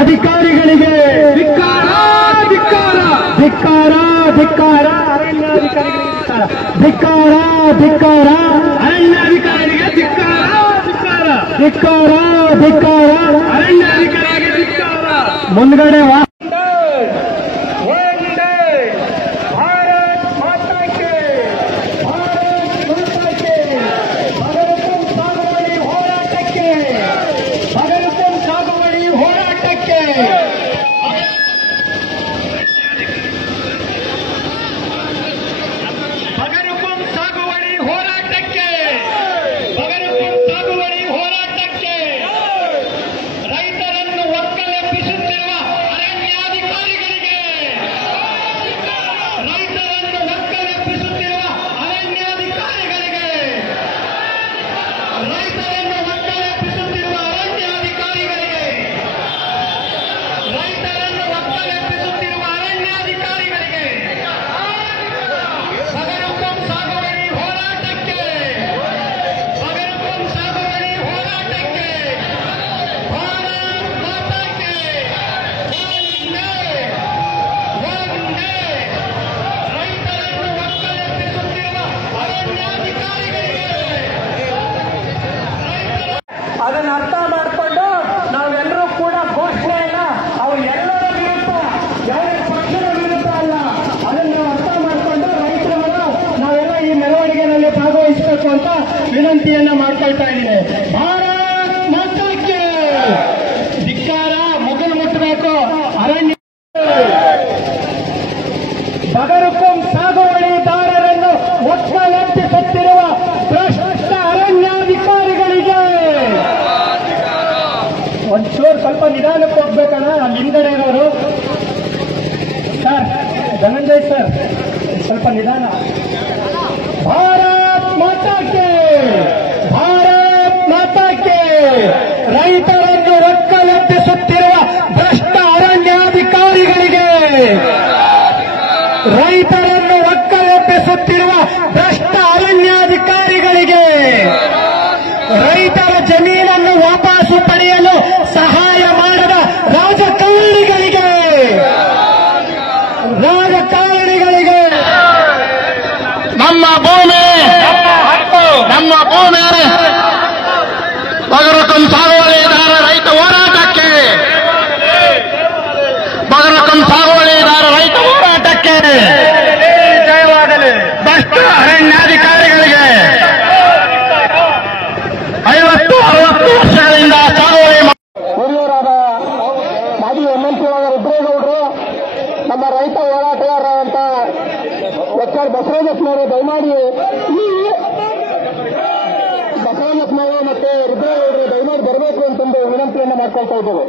ಅಧಿಕಾರಿಗಳಿಗೆ ಧಿಕ್ಕಾರ ಧಿಕ್ಕಾರ ಧಿಕ್ಕಾರ ಧಿಕ್ಕಾರ ಧಿಕ್ಕಾರ ಧಿಕ್ಕಾರ ಅರಣ್ಯಾಧಿಕಾರಿಗೆ ಧಿಕ್ಕಾರ ಧಿಕ್ಕಾರ ಧಿಕ್ಕಾರ ಧಿಕ್ಕಾರ ಅರಣ್ಯಾಧಿಕಾರಿಗೆ ಧಿಕ್ಕಾರ ಮುಂದ್ಗಡೆ ಅದನ್ನ ಅರ್ಥ ಮಾಡಿಕೊಂಡು ನಾವೆಲ್ಲರೂ ಕೂಡ ಘೋಷಣೆಯನ್ನ ಅವ್ರು ಎಲ್ಲರ ವಿರುದ್ಧ ಯಾವ ಪಕ್ಷದ ವಿರುದ್ಧ ಅಲ್ಲ, ಅದನ್ನು ಅರ್ಥ ಮಾಡಿಕೊಂಡು ರೈತರನ್ನ ನಾವೆಲ್ಲ ಈ ಮೆರವಣಿಗೆಯಲ್ಲಿ ಭಾಗವಹಿಸಬೇಕು ಅಂತ ವಿನಂತಿಯನ್ನ ಮಾಡ್ಕೊಳ್ತಾ ಇದ್ದೀನಿ. ಭಾರತ್ ಮಾತಾಕ್ಕೆ ಧಿಕ್ಕಾರ, ಮುಗಿಲು ಮುಟ್ಟಬೇಕು. ಅರಣ್ಯ ಬಗರುಕುಂ ಸಾಗುವಳಿದಾರರನ್ನು ಒಕ್ಕಲೆಬ್ಬಿಸುತ್ತಿರುವ ಭ್ರಷ್ಟ ಅರಣ್ಯಾಧಿಕಾರಿಗಳಿಗೆ ಒಂಚೂರು ಸ್ವಲ್ಪ ನಿಧಾನಕ್ಕೆ ಹೋಗ್ಬೇಕಣ್ಣ. ಅಲ್ಲಿ ಹಿಂದಡೆ ಇರೋರು ಸರ್, ಧನಂಜಯ್ ಸರ್, ಸ್ವಲ್ಪ ನಿಧಾನ. ಭಾರತ್ ಮಾತಾಕ್ಕೆ, ಭಾರತ್ ಮಾತಾಕ್ಕೆ. ರೈತರನ್ನು ಒಕ್ಕಲೆಬ್ಬಿಸುತ್ತಿರುವ ಭ್ರಷ್ಟ ಅರಣ್ಯಾಧಿಕಾರಿಗಳಿಗೆ, ರೈತರನ್ನು ಒಕ್ಕಲೆಬ್ಬಿಸುತ್ತಿರುವ ಭ್ರಷ್ಟ ಅರಣ್ಯಾಧಿಕಾರಿಗಳಿಗೆ, ರೈತರ ಜಮೀನನ್ನು ವಾಪಸ್ಸು ಪಡೆಯಲು ಸಹಾಯ ಮಾಡದ ರಾಜಕಾರಣಿಗಳಿಗೆ, ರಾಜಕಾರಣಿಗಳಿಗೆ ನಮ್ಮ ಭೂಮಿ ನಮ್ಮ ಭೂಮಿ ಬಗರುಕುಂ ಸಾಗುವಳಿದಾರ ರೈತ ಹೋರಾಟಕ್ಕೆ, ಬಗರುಕುಂ ಸಾಗುವಳಿದಾರ ರೈತ ಹೋರಾಟಕ್ಕೆ ಜಯವಾಗಲಿ. ಭ್ರಷ್ಟ ಅರಣ್ಯಾಧಿಕಾರಿಗಳಿಗೆ 50-60 ವರ್ಷಗಳಿಂದ ಸಾಗುವಳಿ ಹಿರಿಯರಾದ ಮಾಜಿ MLC ರುದ್ರೇಗೌಡರು, ನಮ್ಮ ರೈತ ಹೋರಾಟಗಾರ ಅಂತ ಡಾಕ್ಟರ್ ಬಸವರಾಜಪ್ಪನವರು ದಯಮಾಡಿ ಬಸವರಾಜಪ್ಪನವರು ಮತ್ತೆ ರುದ್ರೇಗೌಡರು ದಯಮಾಡಿ ಬರಬೇಕು ಅಂತಂದು ವಿನಂತಿಯನ್ನು ಮಾಡ್ಕೊಳ್ತಾ ಇದ್ದೇವೆ.